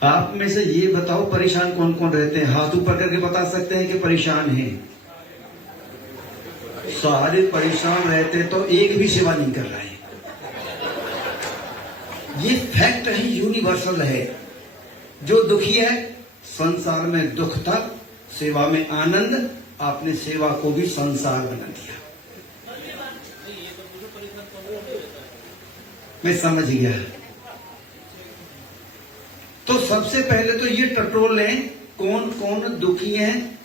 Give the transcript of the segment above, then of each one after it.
आप में से ये बताओ परेशान कौन कौन रहते हैं? हाथ ऊपर करके बता सकते हैं कि परेशान हैं? सारे परेशान रहते तो एक भी सेवा नहीं कर रहा है। ये फैक्ट है, यूनिवर्सल है। जो दुखी है, संसार में दुख था, सेवा में आनंद। आपने सेवा को भी संसार बना दिया। मैं समझ गया। तो सबसे पहले तो ये टटोल लें कौन कौन दुखी हैं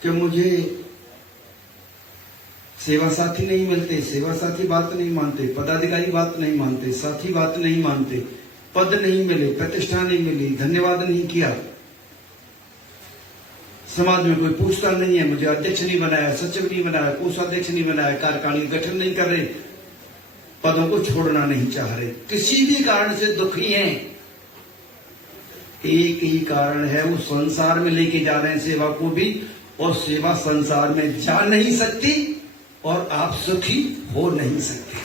कि मुझे सेवा साथी नहीं मिलते, सेवा साथी बात नहीं मानते, पदाधिकारी बात नहीं मानते, साथी बात नहीं मानते, पद नहीं मिले, प्रतिष्ठा नहीं मिली, धन्यवाद नहीं किया, समाज में कोई पूछता नहीं है, मुझे अध्यक्ष नहीं बनाया, सचिव नहीं बनाया, कोषाध्यक्ष नहीं बनाया, कार्यकारिणी गठन नहीं कर रहे, पदों को छोड़ना नहीं चाह रहे, किसी भी कारण से दुखी हैं। एक ही कारण है, वो संसार में लेके जा रहे हैं सेवा को भी, और सेवा संसार में जा नहीं सकती और आप सुखी हो नहीं सकते।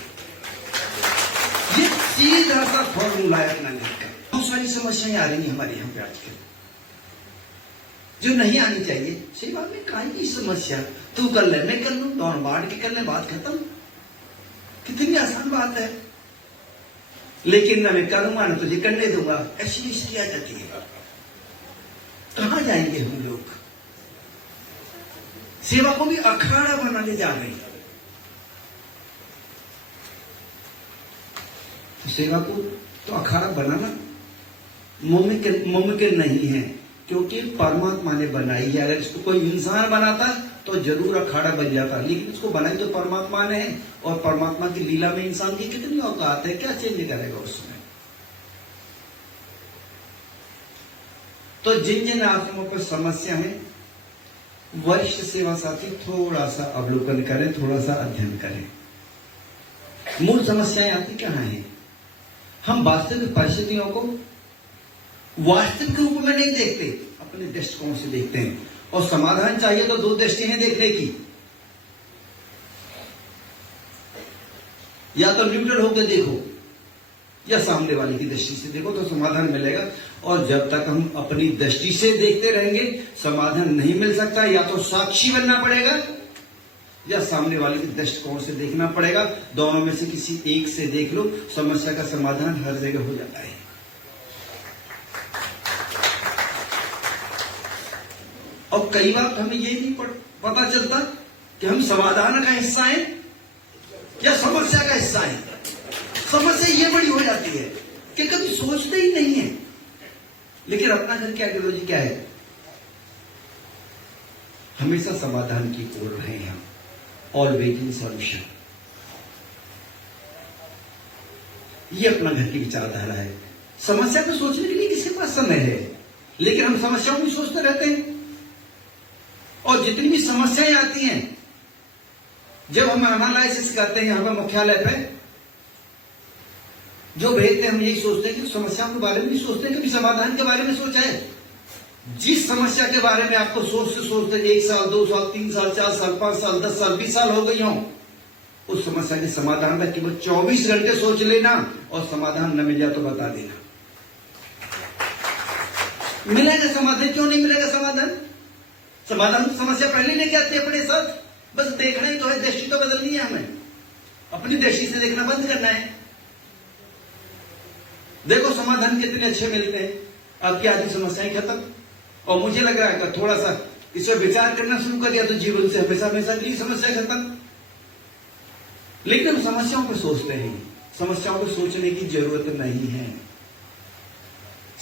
ये सीधा सा फॉर्मूला है अपना लिखकर। बहुत सारी समस्याएं आ रही हैं हमारे यहाँ पे आजकल, जो नहीं आनी चाहिए। सेवा में काहे की समस्या? तू कर ले, मैं कर लूं, दोनों बांट के कर ले, बात खत्म। कितनी आसान बात है। लेकिन न मैं करूंगा न तुझे करने दूंगा, ऐसी स्थिति आ जाती है। कहां जाएंगे हम लोग? सेवा को भी अखाड़ा बनाने जा रहे हैं। तो सेवा को तो अखाड़ा बनाना मुमकिन नहीं है, क्योंकि परमात्मा ने बनाई है। अगर इसको कोई इंसान बनाता तो जरूर अखाड़ा बन जाता, लेकिन इसको बनाई तो परमात्मा ने है, और परमात्मा की लीला में इंसान की कितनी औकात है, क्या चेंज करेगा उसमें। तो जिन जिन आश्रमों पर समस्या है, वरिष्ठ सेवा साथी थोड़ा सा अवलोकन करें, थोड़ा सा अध्ययन करें। मूल समस्याएं आती कहां हैं? हम वास्तविक परिस्थितियों को वास्तविक रूप में नहीं देखते, अपने दृष्टिकोण से देखते हैं। और समाधान चाहिए तो दो दृष्टि हैं देखने की, या तो न्यूट्रल होकर देखो या सामने वाले की दृष्टि से देखो, तो समाधान मिलेगा। और जब तक हम अपनी दृष्टि से देखते रहेंगे समाधान नहीं मिल सकता। या तो साक्षी बनना पड़ेगा या सामने वाले के दृष्टिकोण से देखना पड़ेगा। दोनों में से किसी एक से देख लो, समस्या का समाधान हर जगह हो जाता है। और कई बार हमें ये नहीं पता चलता कि हम समाधान का हिस्सा हैं या समस्या का हिस्सा है। समस्या ये बड़ी हो जाती है कि कभी सोचते ही नहीं है। लेकिन अपना घर की आइडियोलॉजी क्या है? हमेशा समाधान की ओर रहे हैं हम, ऑलवेज इन सॉल्यूशन। ये अपना घर की विचारधारा है। समस्या को सोचने के लिए किसी के पास समय है, लेकिन हम समस्याओं को सोचते रहते हैं। और जितनी भी समस्याएं आती हैं, जब हम एनालिसिस करते हैं यहां पर मुख्यालय पे जो भेजते हैं, हम यही सोचते हैं कि समस्याओं के बारे में नहीं सोचते, कभी समाधान के बारे में सोचा है? जिस समस्या के बारे में आपको सोचते 1 साल 2 साल 3 साल 4 साल 5 साल 10 साल 20 साल हो गई हो, उस समस्या के समाधान में केवल 24 घंटे सोच लेना, और समाधान न मिल जाए तो बता देना। मिलेगा समाधान? क्यों नहीं मिलेगा समाधान? समाधान तो समस्या पहले लेके आते हैं अपने साथ, बस देखना ही तो है। दृष्टि तो बदलनी है, हमें अपनी दृष्टि से देखना बंद करना है। देखो समाधान कितने अच्छे मिलते हैं, आपकी आधी समस्याएं खत्म। और मुझे लग रहा है कि थोड़ा सा इस पर विचार करना शुरू कर दिया तो जीवन से हमेशा हमेशा के लिए समस्या खत्म। लेकिन हम समस्याओं पर सोचते हैं, समस्याओं पर सोचने की जरूरत नहीं है।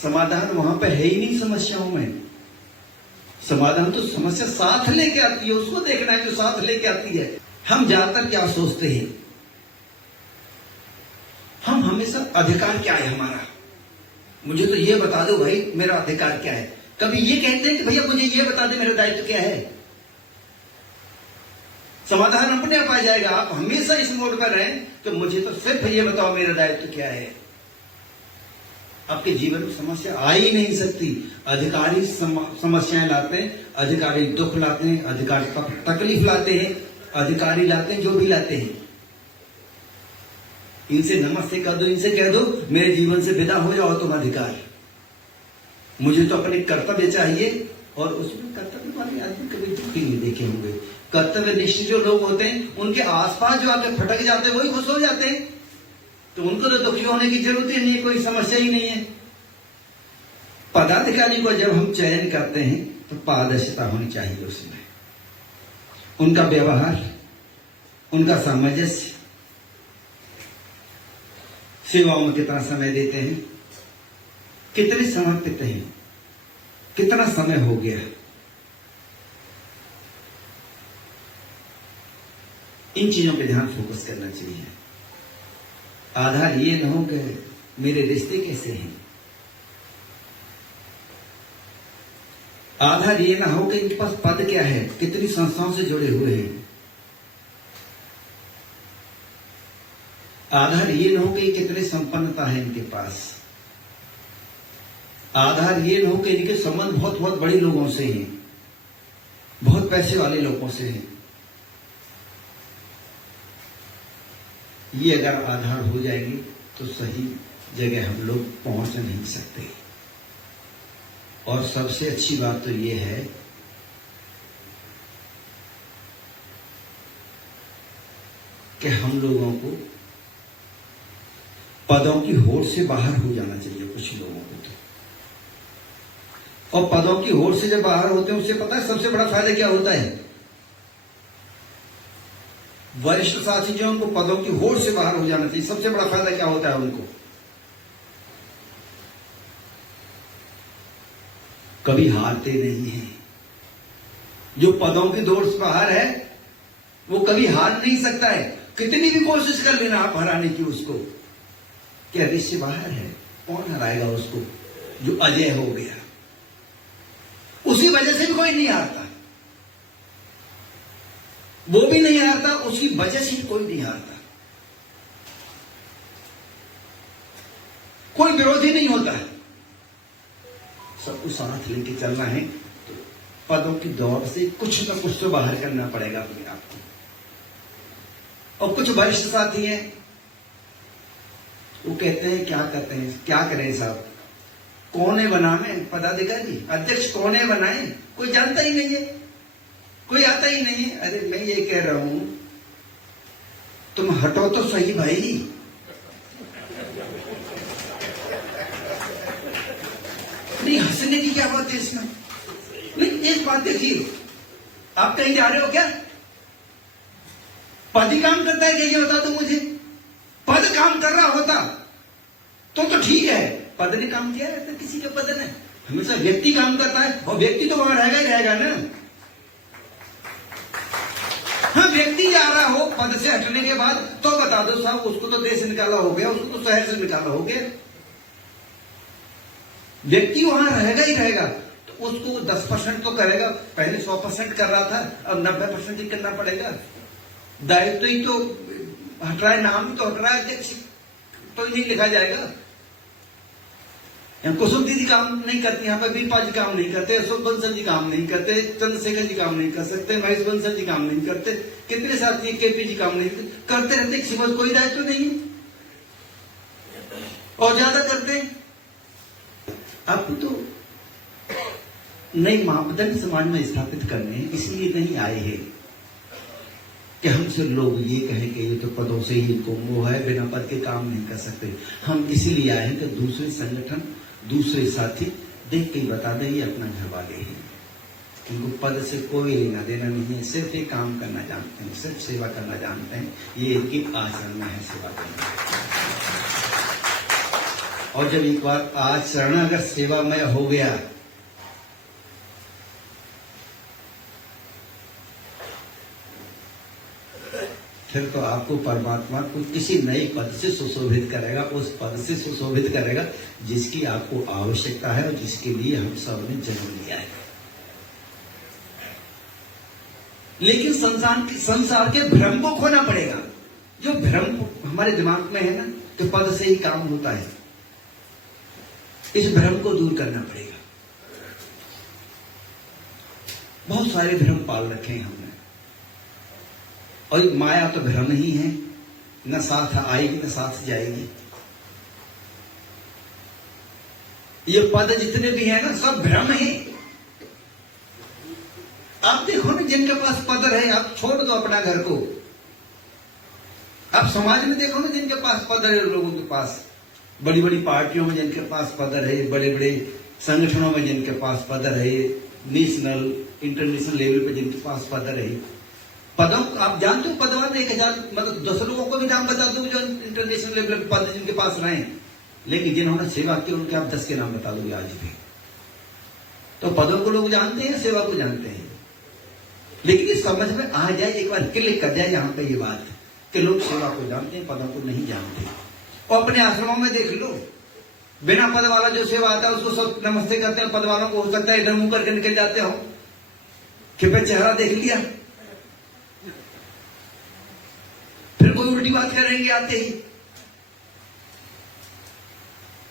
समाधान वहां पर है ही नहीं समस्याओं में। समाधान तो समस्या साथ लेके आती है, उसको देखना है जो साथ लेके आती है। हम ज्यादातर क्या सोचते हैं? हम हमेशा अधिकार क्या है हमारा, मुझे तो ये बता दो भाई मेरा अधिकार क्या है। कभी ये कहते हैं कि भैया मुझे ये बता दे मेरा दायित्व क्या है। समाधान अपने आप आ जाएगा। आप हमेशा इस मोड पर रहें कि मुझे तो सिर्फ ये बताओ मेरा दायित्व क्या है। आपके जीवन में समस्या आ ही नहीं सकती। अधिकारी समस्याएं लाते हैं, अधिकारी दुख लाते हैं, अधिकारी तकलीफ लाते हैं, अधिकारी लाते हैं जो भी लाते हैं। इनसे नमस्ते कह दो, इनसे कह दो मेरे जीवन से विदा हो जाओ तुम अधिकार। मुझे तो अपने कर्तव्य चाहिए, और उसमें कर्तव्य वाले आदमी कभी दुखी नहीं देखे होंगे। कर्तव्य निष्ठ जो लोग होते हैं, उनके आसपास जो आके फटक जाते हैं वही खुश हो जाते हैं, तो उनको तो दुखी होने की जरूरत ही नहीं है, कोई समस्या ही नहीं है। पदाधिकारी को जब हम चयन करते हैं तो पारदर्शिता होनी चाहिए उसमें, उनका व्यवहार, उनका सामंजस्य, सेवाओं में कितना समय देते हैं, कितने समर्पित हैं, कितना समय हो गया, इन चीजों पे ध्यान फोकस करना चाहिए। आधार ये न हो कि मेरे रिश्ते कैसे हैं, आधार ये ना हो कि इनके पास पद क्या है, कितनी संस्थाओं से जुड़े हुए हैं, आधार ये न हो कि कितनी संपन्नता है इनके पास, आधार ये न हो कि इनके संबंध बहुत बहुत बड़े लोगों से हैं, बहुत पैसे वाले लोगों से हैं। ये अगर आधार हो जाएंगे तो सही जगह हम लोग पहुंच नहीं सकते। और सबसे अच्छी बात तो ये है कि हम लोगों को पदों की होड़ से बाहर हो जाना चाहिए, कुछ लोगों को तो। और पदों की होड़ से जब बाहर होते हैं, उससे पता है सबसे बड़ा फायदा क्या होता है? वरिष्ठ साथी जो उनको पदों की होड़ से बाहर हो जाना चाहिए, सबसे बड़ा फायदा क्या होता है उनको? कभी हारते नहीं हैं। जो पदों की दौड़ से बाहर है वो कभी हार नहीं सकता है, कितनी भी कोशिश कर लेना आप हराने की उसको। क्या रिश्ते से बाहर है, कौन हराएगा उसको? जो अजय हो गया, उसी वजह से भी कोई नहीं हारता, वो भी नहीं हारता, उसकी वजह से कोई नहीं हारता। कोई विरोधी नहीं होता है, सबको साथ लेके चलना है। तो पदों की दौड़ से कुछ न कुछ तो बाहर करना पड़ेगा अपने आप को। और कुछ वरिष्ठ साथी हैं, वो कहते हैं क्या करते हैं, क्या करें साहब, कौन बनावे पदाधिकारी, अध्यक्ष कौन बनाए, कोई जानता ही नहीं है, कोई आता ही नहीं है। अरे मैं ये कह रहा हूं, तुम हटो तो सही भाई। नहीं, हंसने की क्या बात है इसमें? नहीं, एक बात देखिए, आप कहीं जा रहे हो क्या? पद ही काम करता है क्या, ये बता दो मुझे। पद काम कर रहा होता तो ठीक है, पद ने काम किया रहता, किसी के पद ने। हमेशा व्यक्ति काम करता है, और व्यक्ति तो वहां रहेगा ही रहेगा ना। हाँ, व्यक्ति जा रहा हो पद से हटने के बाद तो बता दो साहब, उसको तो देश से निकाला हो गया, उसको तो शहर से निकाला हो गया। व्यक्ति वहां रहेगा ही रहेगा, तो उसको 10% तो करेगा। पहले 100% कर रहा था, अब 90% ही करना पड़ेगा। दायित्व ही तो हट रहा है, नाम तो हट रहा है, अध्यक्ष तो नहीं लिखा जाएगा। कुसुम दीदी काम नहीं करती, यहाँ पर वीरपाल जी काम नहीं करते, अशोक बंसल जी काम नहीं करते, चंद्रशेखर जी काम नहीं कर सकते, महेश बंसल जी काम नहीं करते, कितने साथी केपी जी काम नहीं करते रहते, किसी पर कोई दायित्व नहीं है, और ज्यादा करते। अब तो नई मापदंड समाज में स्थापित करने हैं, इसलिए नहीं आए हैं कि हमसे लोग ये कहें कि ये तो पदों से ही इनको मोह है, बिना पद के काम नहीं कर सकते। हम इसीलिए आए हैं कि दूसरे संगठन, दूसरे साथी देख के बता दें ये अपना घर वाले हैं, इनको पद से कोई लेना देना नहीं है, सिर्फ एक काम करना जानते हैं, सिर्फ सेवा करना जानते हैं। ये इनकी आचरण में है, सेवा करना। और जब एक बार आचरण अगर सेवामय हो गया, फिर तो आपको परमात्मा को किसी नए पद से सुशोभित करेगा, उस पद से सुशोभित करेगा जिसकी आपको आवश्यकता है और जिसके लिए हम सब ने जन्म लिया है। लेकिन संसार के भ्रम को खोना पड़ेगा। जो भ्रम हमारे दिमाग में है ना, तो पद से ही काम होता है, इस भ्रम को दूर करना पड़ेगा। बहुत सारे भ्रम पाल रखे हैं हमने, और माया तो भ्रम ही है, न साथ आएगी न साथ जाएगी। ये पद जितने भी हैं ना सब भ्रम है। आप देखो ना जिनके पास पद रहे, आप छोड़ दो अपना घर को, आप समाज में देखो ना जिनके पास पद रहे, लोगों के पास बड़ी बड़ी पार्टियों में जिनके पास पद रहे, बड़े बड़े संगठनों में जिनके पास पद रहे, नेशनल इंटरनेशनल लेवल पे जिनके पास पद रहे, पदों आप जानते हो पदवान 1000 मतलब 10 लोगों को भी नाम बता दो जो इंटरनेशनल लेवल पे पद जिनके पास रहे, लेकिन जिन्होंने सेवा की उनके आप 10 के नाम बता दोगे आज भी। तो पदों को लोग जानते हैं, सेवा को जानते हैं, लेकिन ये समझ में आ जाए, एक बार क्लिक कर जाए यहाँ पे ये बात कि लोग सेवा को जानते हैं, पदों को नहीं जानते। और अपने आश्रमों में देख लो, बिना पद वाला जो सेवा आता है उसको सब नमस्ते करते हैं, पद वालों को हो सकता है इधर मुंह करके निकल जाते हो कि पे चेहरा देख लिया, फिर कोई उल्टी बात करेंगे आते ही।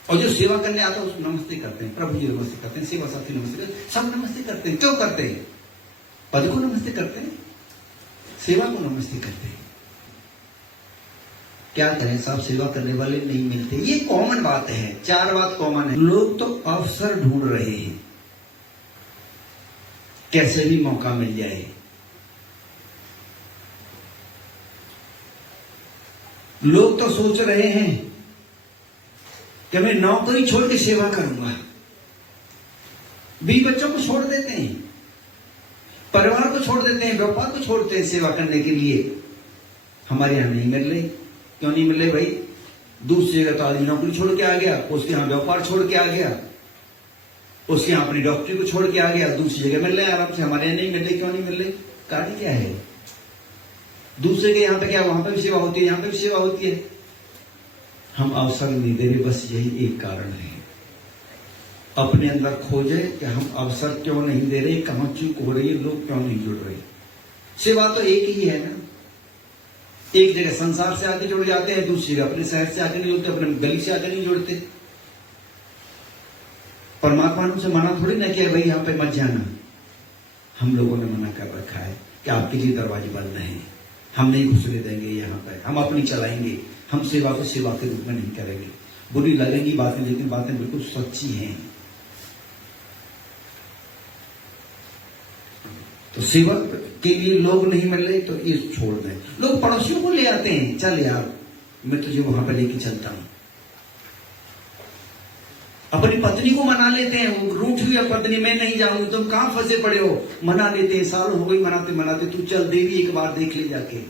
और जो सेवा करने आता है उसको नमस्ते करते हैं, प्रभु जी नमस्ते करते हैं, सेवा साथी नमस्ते करते हैं, सब नमस्ते करते हैं। क्यों करते हैं? पद को नमस्ते करते हैं, सेवा को नमस्ते करते हैं। क्या करें साहब, सेवा करने वाले नहीं मिलते। ये कॉमन बात है, 4 बात कॉमन है। लोग तो अवसर ढूंढ रहे हैं, कैसे भी मौका मिल जाए। लोग तो सोच रहे हैं कि मैं नौकरी छोड़ के सेवा करूंगा, 20 बच्चों को छोड़ देते हैं, परिवार को छोड़ देते हैं, व्यापार को छोड़ते हैं सेवा करने के लिए। हमारे यहां नहीं मिल रही। क्यों नहीं मिल रही भाई? दूसरी जगह तो आदमी नौकरी छोड़ के आ गया, उसके यहां व्यापार छोड़ के आ गया, उसके यहां अपनी डॉक्टरी को छोड़ के आ गया, दूसरी जगह मिल रहे हैं आराम से, हमारे यहां नहीं मिल रही। क्यों नहीं मिल रही? कारण क्या है? दूसरे के यहां पे क्या, वहां पे भी सेवा होती है, यहां पे भी सेवा होती है, हम अवसर नहीं दे रहे, बस यही एक कारण है। अपने अंदर खोजे कि हम अवसर क्यों नहीं दे रहे, कहां चूक हो रही है, लोग क्यों नहीं जुड़ रहे। सेवा तो एक ही है ना, एक जगह संसार से आके जुड़ जाते हैं, दूसरी जगह अपने शहर से आके नहीं जुड़ते, अपने गली से आके नहीं जुड़ते। परमात्मा ने उनसे मना थोड़ी ना किया भाई यहाँ पे मत जाना, हम लोगों ने मना कर रखा है कि आपके लिए दरवाजे बंद हैं, हम नहीं घुसने देंगे यहाँ पे, हम अपनी चलाएंगे, हम सेवा को सेवा के रूप में नहीं करेंगे। बुरी लगेंगी बातें, लेकिन बातें बिल्कुल सच्ची हैं। तो सेवा के लिए लोग नहीं मिल रहे, तो ये छोड़ दें। लोग पड़ोसियों को ले आते हैं, चल यार मैं तुझे वहां पर लेके चलता हूं। अपनी पत्नी को मना लेते हैं, वो रूठ हुई है पत्नी, मैं नहीं जाऊंगी, तुम कहां फंसे पड़े हो, मना लेते हैं, साल हो गई मनाते मनाते, तू चल देवी एक बार देख ले जाके।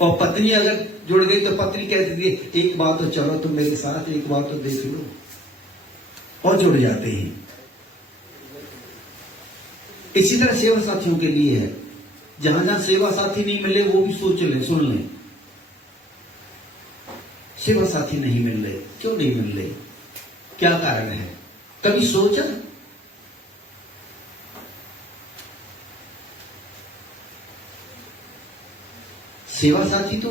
और पत्नी अगर जुड़ गई तो पत्नी कहती है एक बार तो चलो तुम मेरे साथ, एक बार तो देख लो, और जुड़ जाते हैं। इसी तरह सेवा साथियों के लिए है, जहां जहां सेवा साथी नहीं मिले वो भी सोच लें, सुन लें। सेवा साथी नहीं मिल रहे, क्यों नहीं मिल रहे, क्या कारण है? कभी सोचा? सेवा साथी तो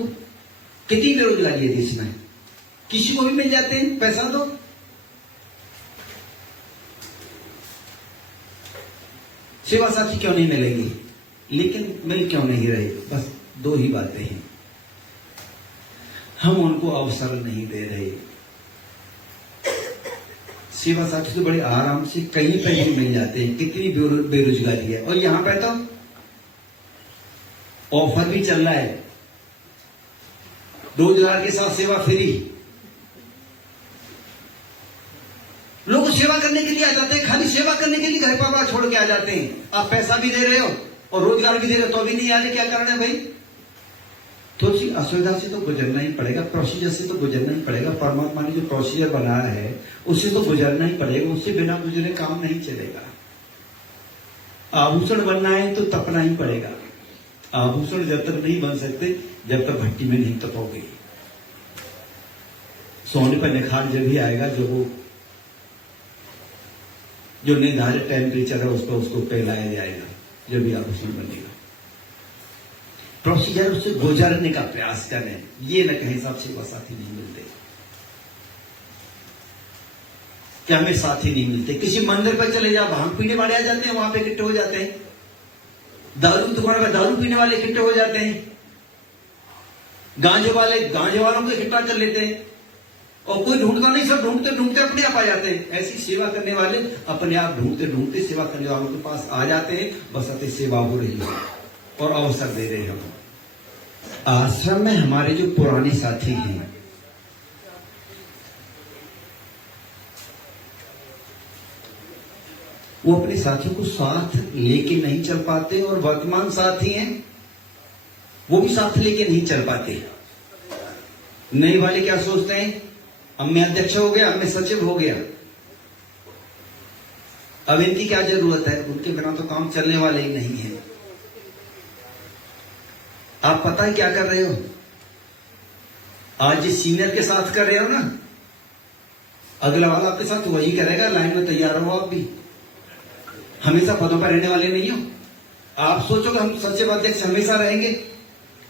कितनी बेरोजगारी है देश में, किसी को भी मिल जाते हैं, पैसा दो। सेवा साथी क्यों नहीं मिलेंगे, लेकिन मिल क्यों नहीं रहे? बस 2 ही बातें हैं, हम उनको अवसर नहीं दे रहे। सेवा साथी तो बड़े आराम से कहीं पर भी मिल जाते हैं, कितनी बेरोजगारी है। और यहां पर तो ऑफर भी चल रहा है, रोजगार के साथ सेवा फ्री। लोग सेवा करने के लिए आ जाते हैं, खाली सेवा करने के लिए घर पर छोड़ के आ जाते हैं। आप पैसा भी दे रहे हो और रोजगार भी दे रहे हो तो भी नहीं आ रहे, क्या कारण है भाई? थोड़ी सी असुविधा से तो गुजरना ही पड़ेगा, प्रोसीजर से तो गुजरना ही पड़ेगा। परमात्मा ने जो प्रोसीजर बनाया है उससे तो गुजरना ही पड़ेगा, उससे बिना गुजरे काम नहीं चलेगा। आभूषण बनना है तो तपना ही पड़ेगा। आभूषण जब तक नहीं बन सकते जब तक भट्टी में नहीं तपोगे। सोने पर निखार जब भी आएगा जो निर्धारित टेम्परेचर है उस पर उसको कहलाया जाएगा, जब भी आभूषण बनेगा। प्रोसीजर उससे गुजरने का प्रयास करें, ये न कहें साहब सेवा साथी नहीं मिलते, क्या हमें साथी नहीं मिलते। किसी मंदिर पर चले जाओ, भांग पीने वाले आ जाते हैं, वहां पे इकट्ठे हो जाते हैं। दारू दुकान पर दारू पीने वाले इकट्ठे हो जाते हैं, गांजे वाले गांजे वालों को इकट्ठा कर लेते हैं। और कोई ढूंढता नहीं, सब ढूंढते ढूंढते अपने आप आ जाते हैं। ऐसी सेवा करने वाले अपने आप ढूंढते ढूंढते सेवा करने वालों के पास आ जाते हैं। बस अति सेवा हो रही है और अवसर दे रहे हैं। हम आश्रम में हमारे जो पुराने साथी हैं, वो अपने साथियों को साथ लेके नहीं चल पाते, और वर्तमान साथी हैं वो भी साथ लेके नहीं चल पाते। नए वाले क्या सोचते हैं, अब मैं अध्यक्ष हो गया, अब मैं सचिव हो गया, अब इनकी क्या जरूरत है, उनके बिना तो काम चलने वाले ही नहीं है। आप पता है क्या कर रहे हो, आज जिस सीनियर के साथ कर रहे हो ना, अगला वाला आपके साथ वही करेगा। लाइन में तैयार हो, आप भी हमेशा पदों पर रहने वाले नहीं हो। आप सोचोगे हम सचिव अध्यक्ष हमेशा रहेंगे,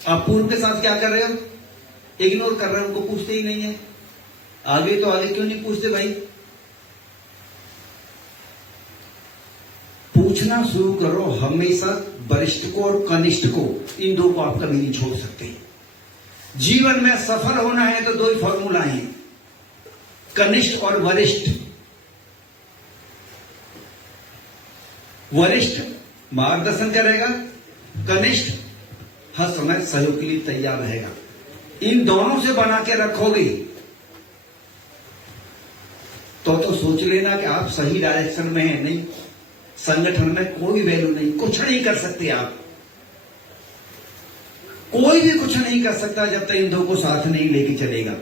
आप पूर्व के साथ क्या कर रहे हो, इग्नोर कर रहे हो, उनको पूछते ही नहीं है। आगे तो आगे क्यों नहीं पूछते भाई, पूछना शुरू करो। हमेशा वरिष्ठ को और कनिष्ठ को, इन दो को आप कभी नहीं छोड़ सकते। जीवन में सफल होना है तो दो ही फॉर्मूला है, कनिष्ठ और वरिष्ठ। वरिष्ठ मार्गदर्शन करेगा, कनिष्ठ हर समय सहयोग के लिए तैयार रहेगा। इन दोनों से बना के रखोगे तो सोच लेना कि आप सही डायरेक्शन में हैं। नहीं, संगठन में कोई वैल्यू नहीं, कुछ नहीं कर सकते आप, कोई भी कुछ नहीं कर सकता जब तक इन दो को साथ नहीं लेके चलेगा।